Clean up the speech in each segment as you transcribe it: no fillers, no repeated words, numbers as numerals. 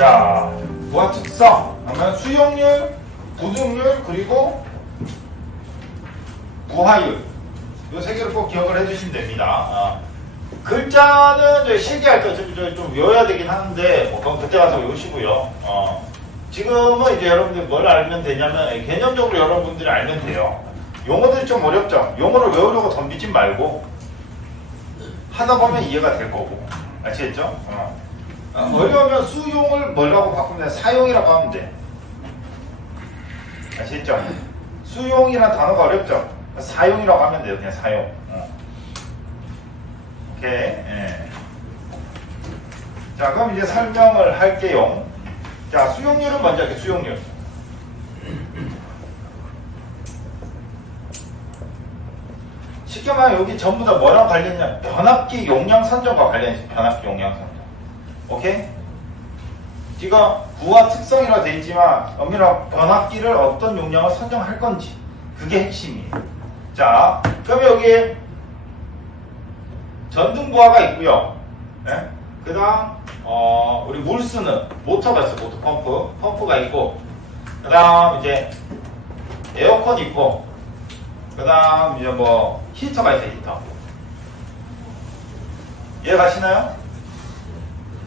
자, 부하 특성 하면 수용률, 부중률, 그리고 부하율. 이 세 개를 꼭 기억을 해주시면 됩니다. 글자는 이제 실기할 때 좀 외워야 되긴 하는데, 뭐, 그건 그때 가서 외우시고요. 지금은 이제 여러분들이 뭘 알면 되냐면, 개념적으로 여러분들이 알면 돼요. 용어들이 좀 어렵죠? 용어를 외우려고 덤비지 말고, 하다 보면 이해가 될 거고. 아시겠죠? 어려우면 수용을 뭐라고 바꾸면 돼? 사용이라고 하면 돼. 아시겠죠? 수용이라는 단어가 어렵죠? 사용이라고 하면 돼요. 그냥 사용. 오케이. 예. 자, 그럼 이제 설명을 할게요. 자, 수용률은 먼저 할게요. 수용률. 쉽게 말하면 여기 전부 다 뭐랑 관련이냐? 변압기 용량 선정과 관련이 있어요. 변압기 용량 선정. 오케이? 지금 부하 특성이라고 되어 있지만 엄밀한 변압기를 어떤 용량을 선정할 건지 그게 핵심이에요. 자, 그럼 여기 전등 부하가 있고요. 네? 그 다음 우리 물 쓰는 모터가 있어요. 모터 펌프가 있고, 그 다음 이제 에어컨 있고, 그 다음 이제 뭐 히터가 있어요. 히터. 이해가시나요?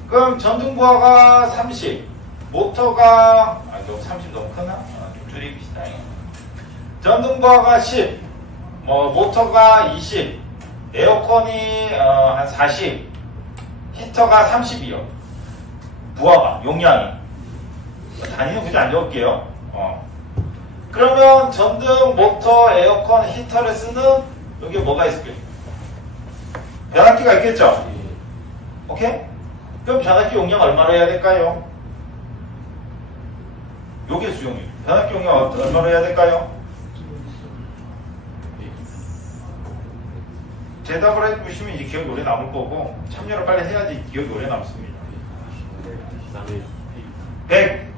그럼 전등 부하가 30, 모터가 좀 30 너무 크나? 좀 줄입시다. 전등 부하가 10, 뭐 모터가 20, 에어컨이 한 40, 히터가 30이요. 부하가 용량이. 단위는 굳이 안 적을게요. 그러면 전등, 모터, 에어컨, 히터를 쓰는 여기 뭐가 있을까요? 변압기가 있겠죠? 오케이? 그럼 변압기 용량 얼마로 해야 될까요? 요게 수용률. 변압기 용량 얼마로 해야 될까요? 대답을 해주시면 이제 기억이 오래 남을 거고, 참여를 빨리 해야지 기억이 오래 남습니다. 100.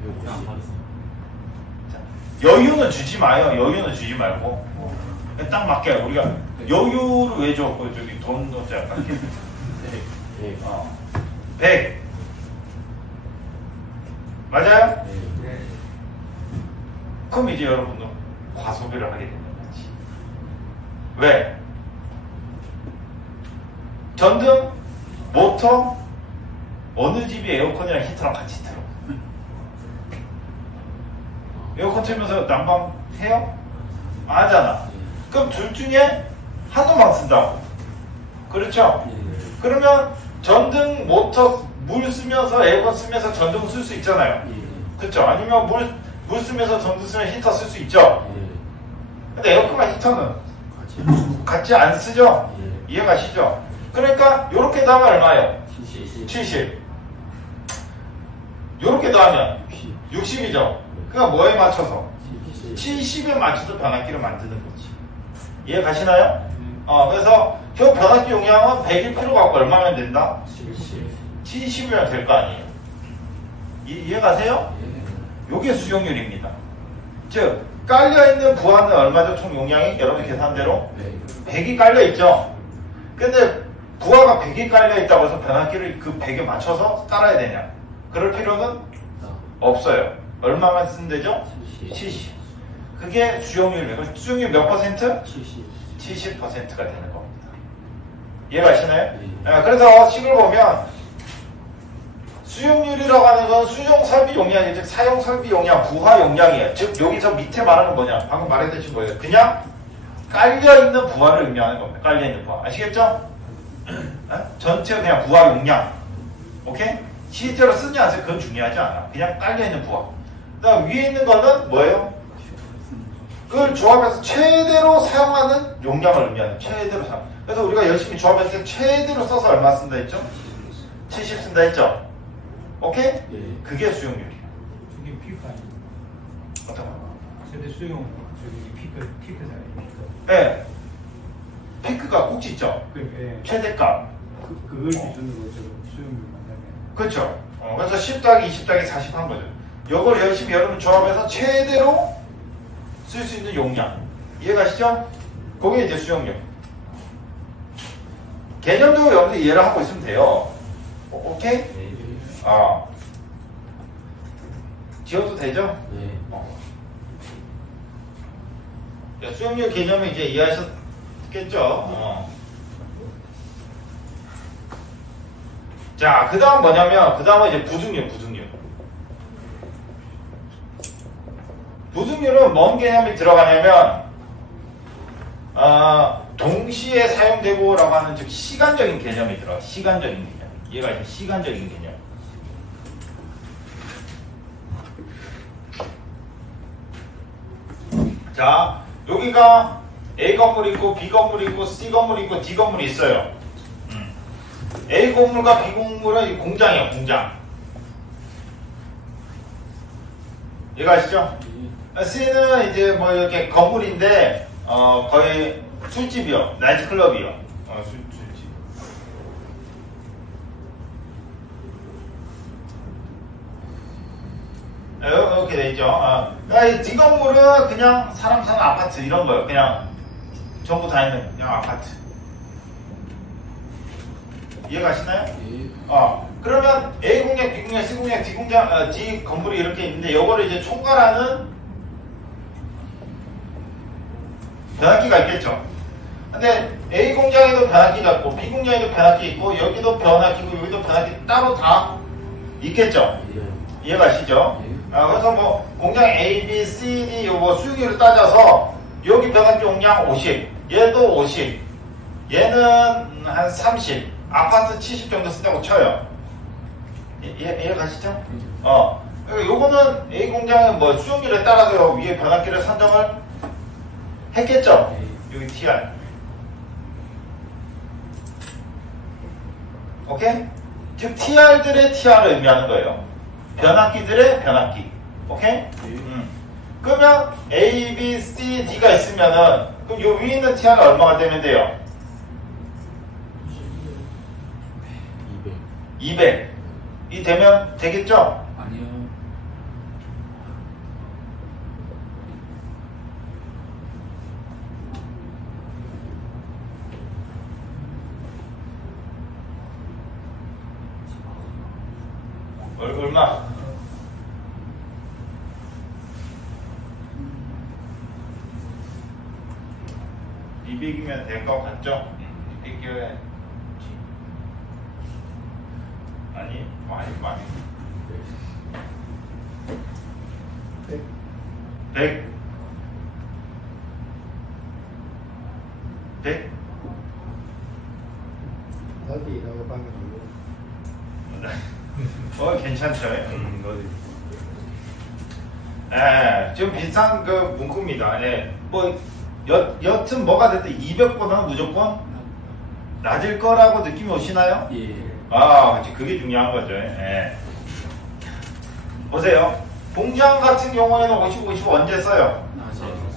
여유는 주지 마요. 여유는 주지 말고. 딱 맞게 우리가 여유를 왜 줘? 저기 돈 넣자. 100. 맞아요? 네. 그럼 이제 여러분은 과소비를 하게 되는 거지. 왜? 전등, 모터, 어느 집이 에어컨이랑 히터랑 같이 틀어? 에어컨 틀면서 난방 해요? 안 하잖아. 그럼 둘 중에 하나만 쓴다고. 그렇죠? 그러면 전등, 모터, 물 쓰면서 에어컨 쓰면서 전등 쓸 수 있잖아요. 그렇죠? 아니면 물 쓰면서 전등 쓰면 히터 쓸 수 있죠? 근데 에어컨과 히터는 같이 안 쓰죠? 이해가시죠? 그러니까 요렇게 더하면 얼마예요? 70. 요렇게 더하면 60이죠? 그러니까 뭐에 맞춰서? 70에 맞춰서 변압기를 만드는 거지. 이해 가시나요? 그래서 저 변압기 용량은 100일 필요가 없고 얼마면 된다? 70이면 될 거 아니에요. 이해 가세요? 요게 수용률입니다. 즉 깔려있는 부하는 얼마죠? 총 용량이? 여러분 계산대로? 100이 깔려있죠? 근데 부하가 100이 깔려있다고 해서 변압기를 그 100에 맞춰서 깔아야 되냐? 그럴 필요는 없어요. 얼마만 쓰면 되죠? 70. 그게 수용률이에요. 수용률 몇 퍼센트? 70%가 되는 겁니다. 이해가시나요? 그래서 식을 보면 수용률이라고 하는 건 수용 설비 용량이 즉 사용 설비 용량, 부하 용량이에요. 즉 여기서 밑에 말하는 건 뭐냐? 방금 말했듯이 뭐예요? 그냥 깔려있는 부하를 의미하는 겁니다. 깔려있는 부하. 아시겠죠? 전체 그냥 부하 용량. 오케이? 실제로 쓰냐 안 쓰냐 그건 중요하지 않아. 그냥 깔려있는 부하. 그다음 위에 있는 거는 뭐예요? 그걸 조합해서 최대로 사용하는 용량을 의미하는 최대로 사용. 그래서 우리가 열심히 조합했을 때 최대로 써서 얼마 쓴다 했죠? 70 쓴다 했죠? 오케이? 그게 수용률이에요. 저게 피크 아니에요? 어떤 거? 최대 수용 저기 피크잖아요. 네. 피크가 꼭 있죠? 최대값. 그걸 기준으로 수용률 만나면. 그렇죠. 그래서 10 더하기 20 더하기 40 한 거죠. 이걸 열심히 여러분 조합해서 최대로 쓸 수 있는 용량. 이해가시죠? 그게 이제 수용률. 개념적으로 여러분들 이해를 하고 있으면 돼요. 오케이? 지워도 되죠? 네. 수용률 개념을 이제 이해하셨겠죠? 자, 그 다음 뭐냐면, 그 다음은 이제 부등률. 부등률은 뭔 개념이 들어가냐면, 동시에 사용되고라고 하는 즉 시간적인 개념이 들어가. 시간적인 개념. 얘가 이제 시간적인 개념. 자, 여기가 A 건물이 있고 B 건물이 있고 C 건물이 있고 D 건물이 있어요. A 건물과 B 건물은 공장이에요. 공장. 이해가시죠? C는 이제 뭐 이렇게 건물인데 거의 술집이요. 나이트클럽이요. 술집. 이렇게 돼 있죠. 그러니까 D 건물은 그냥 사람 사는 아파트 이런 거예요. 그냥 전부 다 있는 그냥 아파트. 이해가시나요? 네. 그러면 A 공장, B 공장, C 공장, D 공장, D 건물이 이렇게 있는데 이거를 이제 총괄하는 변압기가 있겠죠. 근데 A 공장에도 변압기가 있고 B 공장에도 변압기 있고 여기도 변압기고 여기도 변압기 따로 다 있겠죠. 이해가시죠? 그래서 뭐 공장 A, B, C, D 요거 수용률을 따져서 여기 변압기 용량 50, 얘도 50, 얘는 한 30, 아파트 70 정도 쓴다고 쳐요. 이해가시죠? 그러니까 요거는 A 공장의 뭐 수용률에 따라서 위에 변압기를 선정을 했겠죠? 여기 TR. 오케이? 즉 TR들의 TR을 의미하는 거예요. 변압기들의 변압기. 오케이? 그러면 A, B, C, D가 있으면은 그럼 요 위에 있는 TR은 얼마가 되면 돼요? 200. 이 되면 되겠죠? 아니요. 얼마? 음. 200이면 될 것 같죠? 200이면 아니 많이 100 어디라고 방금 괜찮죠? 좀 비슷한 그 문구입니다. 뭐 여튼 뭐가 됐든 200보다는 무조건 낮을 거라고 느낌이 오시나요? 예. 그렇지. 그게 중요한 거죠. 보세요. 공장 같은 경우에는 50 언제 써요?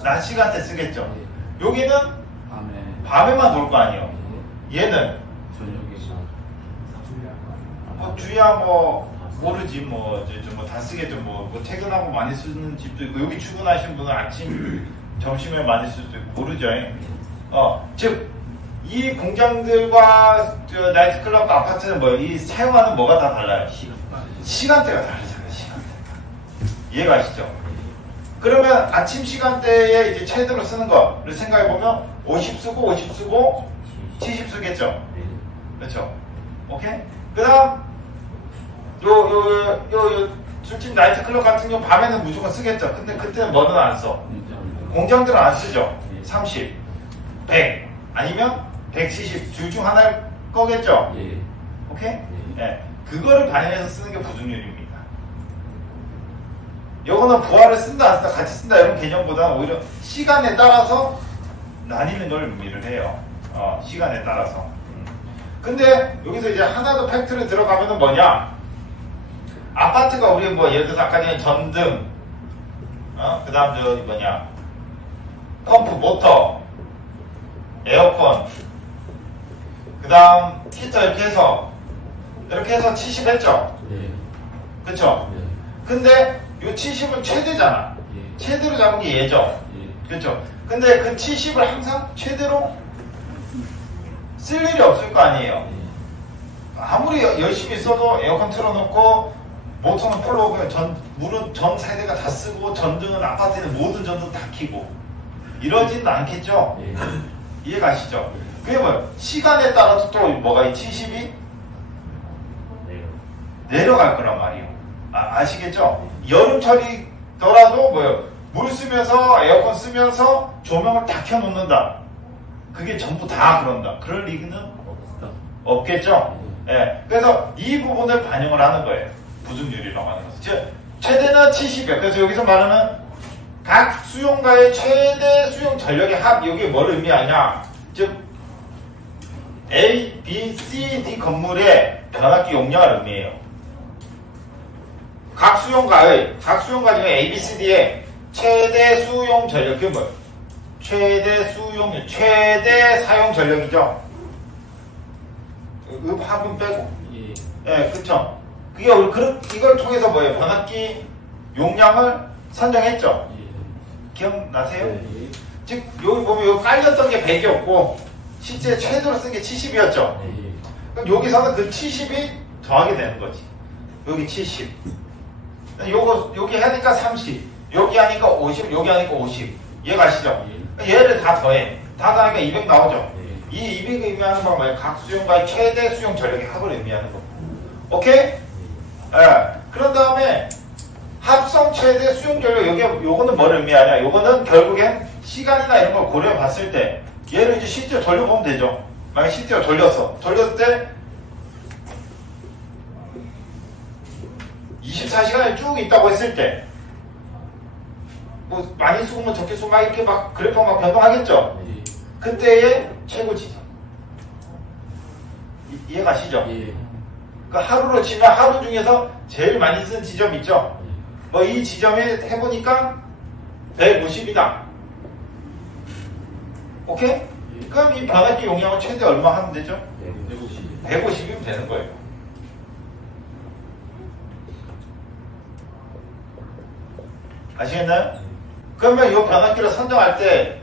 낮 시간대 쓰겠죠. 여기는 밤에만 돌 거 아니에요. 얘는 주야 뭐 모르지 뭐 다 쓰겠죠. 뭐 퇴근하고 많이 쓰는 집도 있고 여기 출근하신 분은 아침 점심에 많이 쓸 수도 있고 모르죠. 즉 이 공장들과 나이트클럽 아파트는 뭐 이 사용하는 뭐가 다 달라요. 시간대가 다르잖아요. 시간대가. 이해가시죠? 그러면 아침 시간대에 이제 최대로 쓰는 거를 생각해보면 50 쓰고 70 쓰겠죠? 그렇죠? 오케이? 그 다음 술집 나이트클럽 같은 경우 밤에는 무조건 쓰겠죠? 근데 그때는 뭐는 안 써. 공장들은 안 쓰죠? 30, 100 아니면 170 둘 중 하나일 거겠죠? 오케이? 그거를 반영해서 쓰는 게 부등률입니다. 요거는 부하를 쓴다 안 쓴다 같이 쓴다 이런 개념보다는 오히려 시간에 따라서 나뉘는 걸 의미를 해요. 시간에 따라서. 근데 여기서 이제 하나 더 팩트를 들어가면은 뭐냐? 아파트가 우리 뭐 예를 들어서 아까 전에 전등, 그 다음 펌프, 모터, 에어컨, 그 다음 히터 이렇게 해서 70 했죠? 그쵸? 근데 요 70은 최대잖아. 최대로 잡은 게 얘죠? 그쵸? 근데 그 70을 항상 최대로 쓸 일이 없을 거 아니에요? 아무리 열심히 써도 에어컨 틀어놓고 보통은 풀로 그냥 물은 전 세대가 다 쓰고 전등은 아파트에 있는 모든 전등 다 켜고 이러지는 않겠죠? 예. 이해 가시죠? 그게 뭐 시간에 따라서 또 뭐가 이 70이 내려갈 거란 말이에요. 아시겠죠? 여름철이더라도 뭐요? 물 쓰면서 에어컨 쓰면서 조명을 다 켜놓는다. 그게 전부 다 그런다. 그럴 리그는 없겠죠? 예. 그래서 이 부분을 반영을 하는 거예요. 부중률이라고 하는 것은. 즉, 최대는 70이에요. 그래서 여기서 말하는 각 수용가의 최대 수용 전력의 합, 여기에 뭘 의미하냐? 즉, A, B, C, D 건물의 변압기 용량을 의미해요. 각 수용가 중에 A, B, C, D의 최대 수용 전력, 그게 뭐예요? 최대 사용 전력이죠. 합은 빼고. 예, 그쵸. 그게 우리 이걸 통해서 뭐예요? 변압기 용량을 선정했죠. 기억나세요? 즉, 여기 보면 여기 깔렸던 게 100이었고, 실제 최대로 쓴 게 70이었죠. 그럼 여기서는 그 70이 더하게 되는 거지. 여기 70. 여기 하니까 30. 여기 하니까 50. 여기 하니까 50. 이해가시죠? 얘를 다 더해. 다 더하니까 200 나오죠. 이 200을 의미하는 건 뭐예요? 각 수용가의 최대 수용 전력의 합을 의미하는 거. 오케이? 예. 그런 다음에 합성 최대 수용 전력, 요거는 뭘 의미하냐? 요거는 결국엔 시간이나 이런 걸 고려해 봤을 때 얘를 이제 실제로 돌려보면 되죠. 만약 실제로 돌렸을 때 24시간이 쭉 있다고 했을 때 뭐 많이 쓰고 뭐 적게 쓰고 막 이렇게 막 그래프가 막 변동하겠죠. 그때의 최고 지점. 이해가시죠? 그 하루로 치면 하루 중에서 제일 많이 쓰는 지점 있죠? 뭐 이 지점에 해보니까 150이다. 오케이? 그럼 이 변압기 용량을 최대 얼마 하면 되죠? 150이면 되는 거예요. 아시겠나요? 그러면 이 변압기를 선정할 때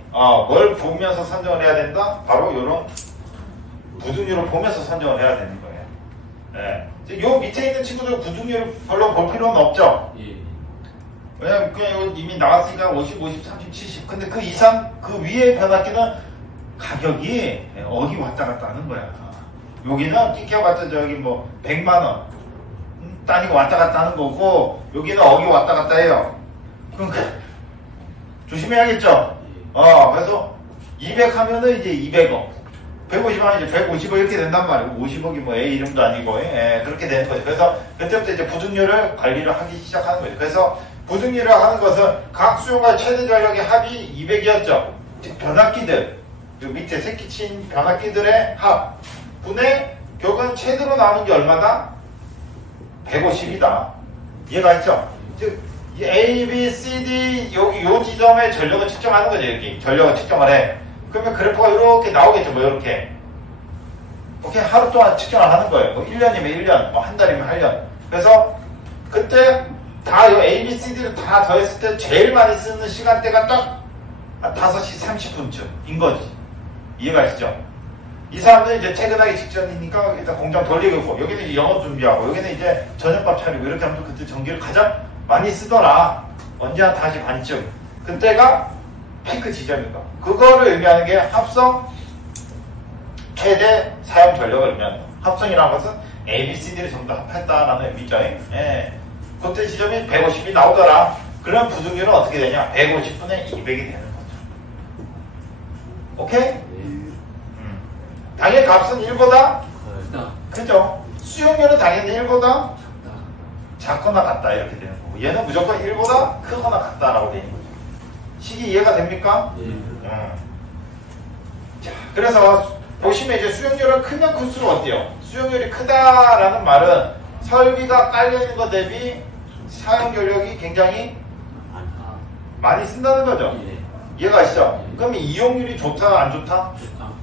뭘 보면서 선정을 해야 된다? 바로 이런 부등률을 보면서 선정을 해야 되는 거예요. 네. 요 밑에 있는 친구들 부등률 별로 볼 필요는 없죠? 왜냐면 그냥 이미 나왔으니까 50, 50, 30, 70. 근데 그 이상, 그 위의 변압기는 가격이 어디 왔다 갔다 하는 거야. 여기는 끼껴봤자 저기 뭐 100만원 단위가 왔다 갔다 하는 거고, 여기는 어기 왔다 갔다 해요. 그럼 조심해야겠죠? 그래서 200 하면은 이제 200억. 150 하면 이제 150억 이렇게 된단 말이에요. 50억이 뭐 A 이름도 아니고, 그렇게 되는 거죠. 그래서 그때부터 이제 부등률을 관리를 하기 시작하는 거죠. 그래서 부등률을 하는 것은 각 수용가의 최대 전력의 합이 200이었죠. 즉, 변압기들, 요 밑에 새끼 친 변압기들의 합, 분의 결국은 최대로 나오는 게 얼마다? 150이다. 이해가 있죠? 즉, 이 A, B, C, D, 여기, 요 지점에 전력을 측정하는 거죠, 여기. 전력을 측정을 해. 그러면 그래프가 이렇게 나오겠죠, 뭐, 이렇게. 오케이? 하루 동안 측정을 하는 거예요. 뭐, 1년이면 1년, 뭐, 한 달이면 1년. 그래서, 그때 다, 요 A, B, C, D를 다 더했을 때 제일 많이 쓰는 시간대가 딱 5시 30분쯤인 거지. 이해가시죠? 이 사람들은 이제 퇴근하기 직전이니까 일단 공장 돌리고, 여기는 이제 영업 준비하고, 여기는 이제 저녁밥 차리고, 이렇게 하면 그때 전기를 가장 많이 쓰더라. 언제 한 5시 반쯤. 그때가 피크 지점인가. 그거를 의미하는 게 합성 최대 사용 전력을 의미하는 거. 합성이라는 것은 A, B, C, D를 전부 다 합했다라는 의미죠. 그때 지점이 150이 나오더라. 그럼 부등률은 어떻게 되냐? 150분의 200이 되는 거죠. 오케이? 당연히 값은 1보다 크죠? 수용률은 당연히 1보다 작거나 같다 이렇게 되는 거고, 얘는 무조건 1보다 크거나 같다라고 되는 거죠. 식이 이해가 됩니까? 자, 그래서 보시면 이제 수용률은 크면 클수록 어때요? 수용률이 크다라는 말은 설비가 깔려있는 것 대비 사용 전력이 굉장히 많이 쓴다는 거죠. 이해가 가시죠? 그럼 이용률이 좋다 안 좋다?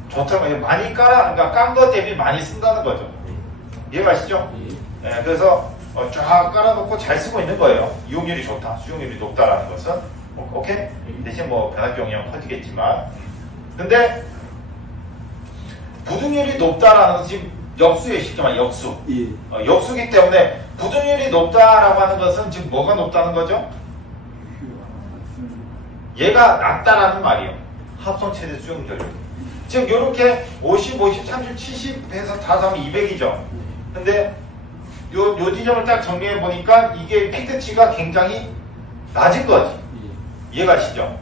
좋다. 많이 그러니까 깐 것 대비 많이 쓴다는 거죠. 이해가 가시죠? 그래서 쫙 깔아놓고 잘 쓰고 있는 거예요. 이용률이 좋다, 수용률이 높다라는 것은. 오케이? 대신 뭐 변압기 용량은 커지겠지만. 근데 부등률이 높다라는 것은 지금 역수에 쉽게 말해 역수. 예. 역수기 때문에 부등률이 높다라고 하는 것은 지금 뭐가 높다는 거죠? 얘가 낮다라는 말이에요. 합성 최대 수용 전력. 지금 요렇게 50, 50, 30, 70 해서 다 하면 200이죠. 근데 요 지점을 딱 정리해 보니까 이게 피크치가 굉장히 낮은 거지. 이해가시죠?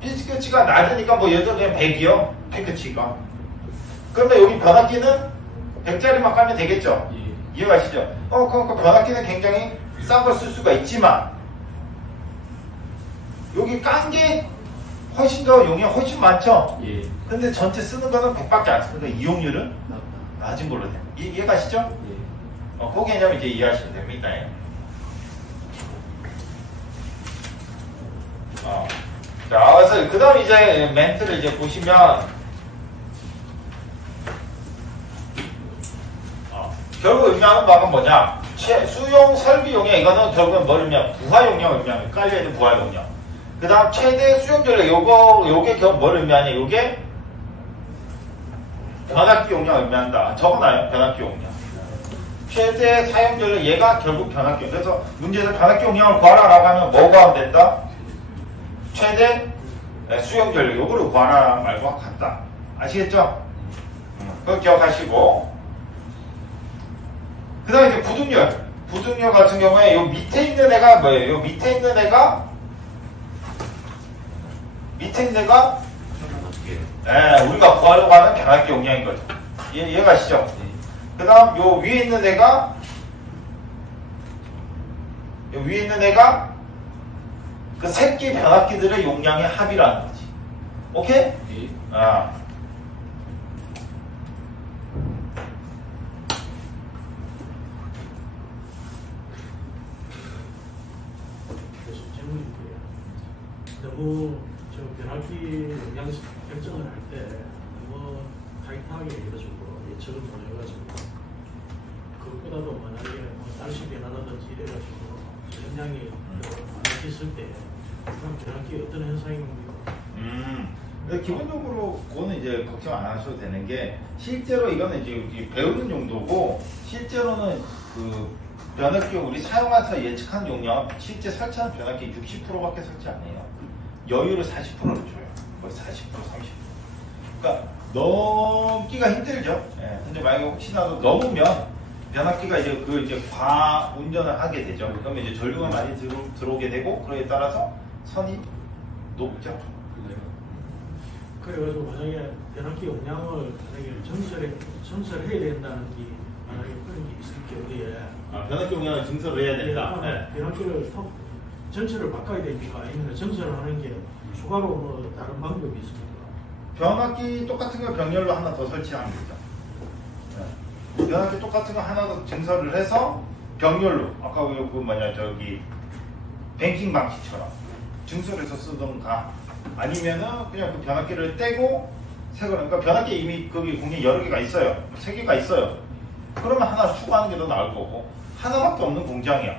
피크치가 낮으니까 뭐 예를 들어 그냥 100이요. 피크치가. 그런데 여기 변압기는 100짜리만 깔면 되겠죠? 이해가시죠? 그러니까 변압기는 굉장히 싼 걸 쓸 수가 있지만 여기 깐 게 훨씬 더 용량 훨씬 많죠? 예. 근데 전체 쓰는 거는 100밖에 안 쓰니까 이용률은 낮은 걸로 돼요. 이해가시죠? 예. 그 개념 이제 이해하시면 됩니다. 자, 그래서 그 다음 이제 멘트를 이제 보시면 결국 의미하는 바가 뭐냐? 수용 설비 용량, 이거는 결국은 뭘 의미하냐? 부하 용량 의미하는 깔려있는 부하 용량. 그 다음 최대 수용 전력, 요게 결국 뭘 의미하냐? 요게 변압기 용량 의미한다. 적어놔요. 변압기 용량. 최대 사용 전력, 얘가 결국 변압기. 그래서 문제에서 변압기 용량을 구하라라고 하면 뭐 구하면 된다? 최대 수용 전력, 요거를 구하라 말과 같다. 아시겠죠? 그거 기억하시고. 그 다음에 이제 부등열. 부등열 같은 경우에 요 밑에 있는 애가 뭐예요? 요 밑에 있는 애가 우리가 구하려고 하는 변압기 용량인 거죠. 이해가시죠? 그 다음 요 위에 있는 애가 그 새끼 변압기들의 용량의 합이라는 거지. 오케이? 너무 저 변압기 용량 결정을 할 때 너무 타이트하게 해가지고 예측을 못 해가지고 그것보다도 만약에 뭐 날씨 변화라든지 이래가지고 용량이 많아졌을 때 그럼 변압기 어떤 현상이 옵니까? 기본적으로 그거는 이제 걱정 안 하셔도 되는 게 실제로 이거는 이제 배우는 용도고 실제로는 그 변압기 우리 사용해서 예측한 용량은 실제 설치하는 변압기 60%밖에 설치 안 해요. 여유를 40%를 줘요. 거의 40%, 30%. 그러니까 넘기가 힘들죠. 근데 만약에 혹시나도 넘으면 변압기가 이제 과 운전을 하게 되죠. 그러면 이제 전류가 많이 들어오게 되고 그에 따라서 선이 높죠. 그래가지고 만약에 변압기 용량을 만약에 정설해야 된다는 게 만약에 그런 게 있을 경우에 변압기 용량을 증설을 해야 된다. 변압기를 전체를 바꿔야 됩니까? 아니면 정설을 하는 게 추가로 뭐 다른 방법이 있습니까? 변압기 똑같은 거 병렬로 하나 더 설치하면 되죠. 변압기 똑같은 거 하나 더 증설을 해서 병렬로 아까 뱅킹 방식처럼 증설해서 쓰던가 아니면은 그냥 그 변압기를 떼고 새 거는 그러니까 변압기 이미 거기 공략 여러 개가 있어요. 3개가 있어요. 그러면 하나 추가하는 게 더 나을 거고 하나밖에 없는 공장이야.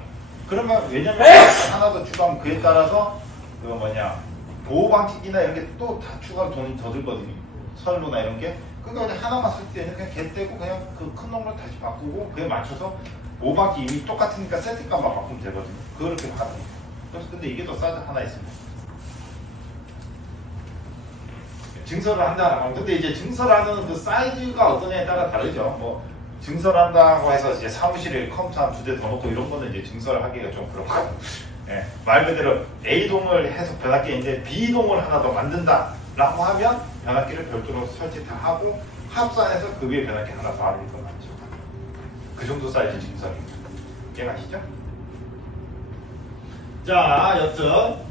그러면 왜냐면 하나 더 추가하면 그에 따라서 보호 방식이나 이런 게 또 다 추가 돈이 더 들거든요. 선로나 이런 게. 그러니까 하나만 쓸 때는 그냥 걔 떼고 그냥 그 큰 놈을 다시 바꾸고 그에 맞춰서 보호 방식 이미 똑같으니까 세트값만 바꾸면 되거든요. 그렇게 하는 거예요. 그래서 근데 이게 더 싸죠. 하나 있으면. 증설을 한다라고. 근데 이제 증설하는 그 사이즈가 어떤 애에 따라 다르죠. 뭐 증설한다고 해서 이제 사무실에 컴퓨터 한 2대 더 놓고 이런 거는 이제 증설하기가 좀 그렇고, 말 그대로 A동을 해서 변압기인데 B동을 하나 더 만든다라고 하면 변압기를 별도로 설치 다 하고 합산해서 그 위에 변압기 하나 더 하는 건 맞죠. 그 정도 사이즈 증설입니다. 이해가시죠? 자, 여튼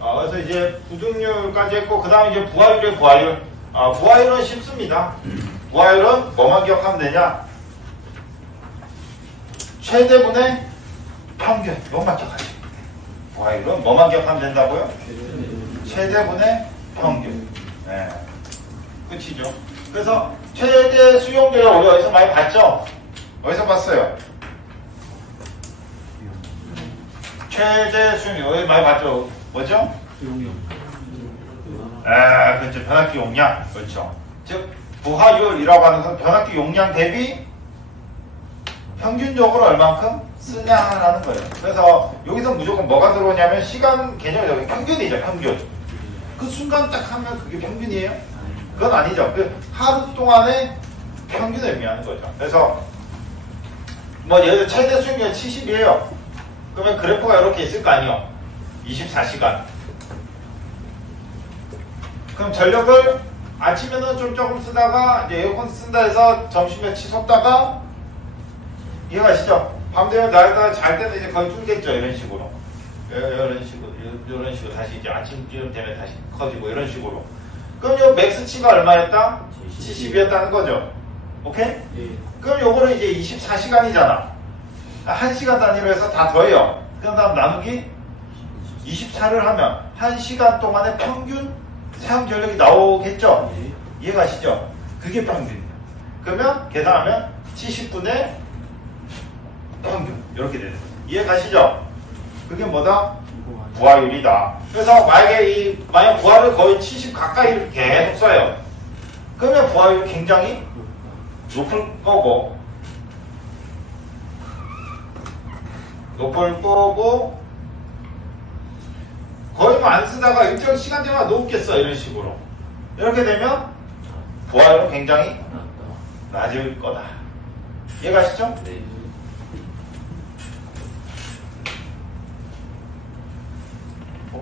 그래서 이제 부등률까지 했고 그 다음에 이제 부하율이에요. 부하율. 부하율은 쉽습니다. 부하율은 뭐만 기억하면 되냐? 최대분의 평균. 이것만 기억하시면 돼요. 부하율은 뭐만 기억하면 된다고요? 최대분의 평균. 끝이죠. 그래서 최대 수용률을 우리 어디서 많이 봤죠? 어디서 봤어요? 최대 수용률 어디 많이 봤죠? 뭐죠? 그렇죠. 변압기 용량. 그렇죠. 즉, 부하율이라고 하는 건 변압기 용량 대비 평균적으로 얼만큼 쓰냐라는 거예요. 그래서 여기서 무조건 뭐가 들어오냐면 시간 개념이 평균이죠. 평균. 그 순간 딱 하면 그게 평균이에요? 그건 아니죠. 그 하루 동안의 평균을 의미하는 거죠. 그래서 뭐 예를 들어 최대 수익률이 70이에요. 그러면 그래프가 이렇게 있을 거 아니에요. 24시간. 그럼 전력을 아침에는 좀 조금 쓰다가 이제 에어컨 쓴다 해서 점심에 치솟다가 이해가시죠? 밤 되면 나에다 잘 때는 이제 거의 줄겠죠. 이런 식으로. 이런 식으로 다시 이제 아침쯤 되면 다시 커지고 이런 식으로. 그럼 요 맥스치가 얼마였다? 70이었다는 거죠. 오케이? 예. 그럼 요거는 이제 24시간이잖아. 1시간 단위로 해서 다 더해요. 그 다음 나누기 24를 하면 1시간 동안의 평균 사용 전력이 나오겠죠? 이해가시죠? 그게 평균입니다. 그러면 계산하면 70분의 평균 이렇게 되는 거죠. 이해가시죠? 그게 뭐다? 부하율이다. 그래서 만약 부하를 거의 70 가까이 계속 써요. 그러면 부하율이 굉장히 높을 거고 거의 뭐 안 쓰다가 일정 시간 되면 높겠어. 이런 식으로. 이렇게 되면 부하율은 굉장히 낮을 거다. 이해가시죠? 네.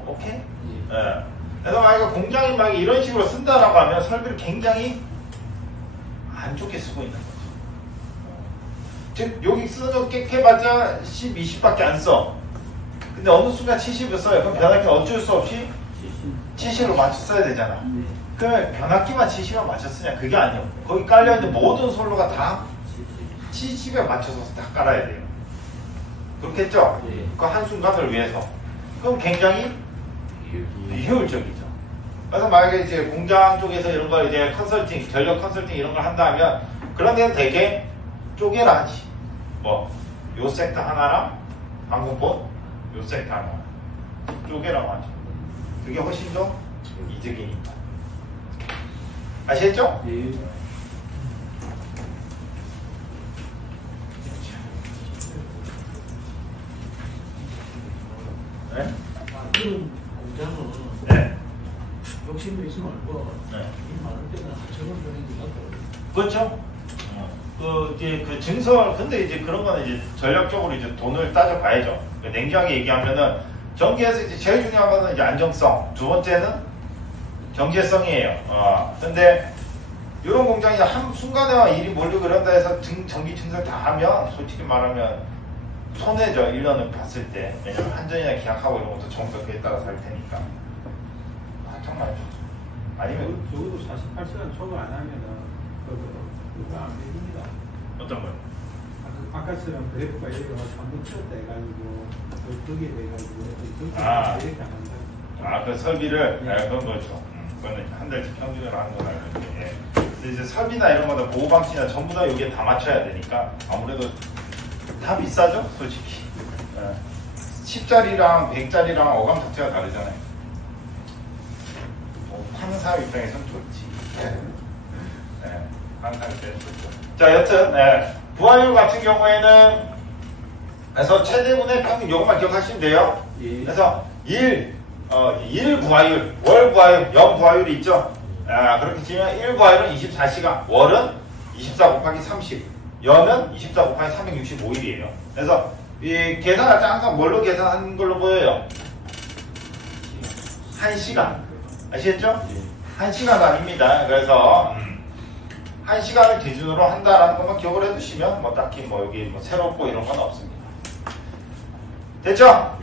오케이? 예. 그래서 만약에 공장이 막 이런 식으로 쓴다라고 하면 설비를 굉장히 안 좋게 쓰고 있는 거죠. 즉, 여기 쓰는 거 깨끗해봤자 10, 20밖에 안 써. 근데 어느 순간 70을 써요. 그럼 변압기는 어쩔 수 없이 70으로 맞춰 써야 되잖아. 그러면 변압기만 70에 맞춰 쓰냐? 그게 아니에요. 거기 깔려있는 모든 솔로가 다 70에 맞춰서 다 깔아야 돼요. 그렇겠죠? 그 한순간을 위해서. 그럼 굉장히 비효율적이죠. 그래서 만약에 이제 공장 쪽에서 이런 걸 이제 컨설팅, 전력 컨설팅 이런 걸 한다 하면 그런 데는 되게 쪼개라 하지. 뭐, 요 섹터 하나랑 방금 본 요 섹터 하나. 쪼개라고 하죠. 그게 훨씬 더 이득이니까. 아시겠죠? 예. 네? 그런 공장은 네. 욕심이 있지 말고 네. 이 많을 때는 하청을 보내는 게 낫다고. 그렇죠? 이제 그 증설, 근데 이제 그런 거는 이제 전략적으로 이제 돈을 따져봐야죠. 냉정하게 얘기하면은 전기에서 이제 제일 중요한 거는 이제 안정성, 두 번째는 경제성이에요. 근데 이런 공장이 한 순간에 일이 몰리고 그런다 해서 전기 증설 다 하면 솔직히 말하면 손해죠. 1년을 봤을 때. 왜냐면 한전이나 계약하고 이런 것도 전부 다 그에 따라서 할 테니까. 정말 아니면 적어도 48시간 초과 안 하면은 그거 안 됩니다. 어떤 거요? 아까처럼 그래프가 이렇게 한번 튀었다 해가지고 그게 돼가지고 이렇게 안 한다. 그 설비를 그런 거죠. 그거는 한 달치 평균으로 하는 건 알는데. 예. 근데 이제 설비나 이런 거다 보호 방식이나 전부 다 여기에 다 맞춰야 되니까 아무래도 다 비싸죠, 솔직히. 10짜리랑 100짜리랑 어감 자체가 다르잖아요. 파는 사람 입장에서는 좋지. 파는 사람 입장에서는 좋죠. 자, 여튼 부하율 같은 경우에는 그래서 최대분의 평균 요것만 기억하시면 돼요. 예. 그래서 일 부하율, 월 부하율, 연 부하율이 있죠. 그렇게 치면 1 부하율은 24시간, 월은 24 곱하기 30, 연은 24 곱하기 365일이에요. 그래서 이 계산할 때 항상 뭘로 계산하는 걸로 보여요? 1시간. 아시겠죠? 1시간 아닙니다. 그래서 1시간을 기준으로 한다라는 것만 기억을 해두시면 뭐 딱히 뭐 여기 뭐 새롭고 이런 건 없습니다. 됐죠?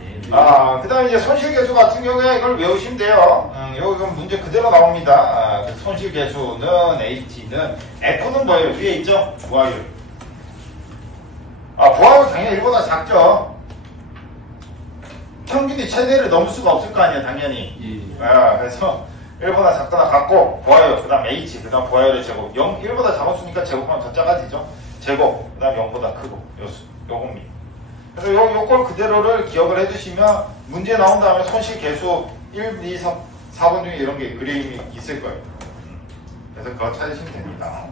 그 다음에 이제 손실계수 같은 경우에 이걸 외우시면 돼요. 여기 문제 그대로 나옵니다. 손실계수는 H는 F는 뭐예요? 위에 있죠? 부하율. 부하율 당연히 1보다 작죠. 평균이 최대를 넘을 수가 없을 거 아니에요, 당연히. 그래서 1보다 작거나 같고, 부하율, 그 다음 H, 그 다음 부하율의 제곱. 1보다 작았으니까 제곱하면 더 작아지죠? 제곱, 그 다음 0보다 크고, 요겁니다. 그래서 요걸 그대로를 기억을 해주시면 문제 나온 다음에 손실계수 1, 2, 4번 중에 이런 게 그림이 있을 거예요. 그래서 그거 찾으시면 됩니다.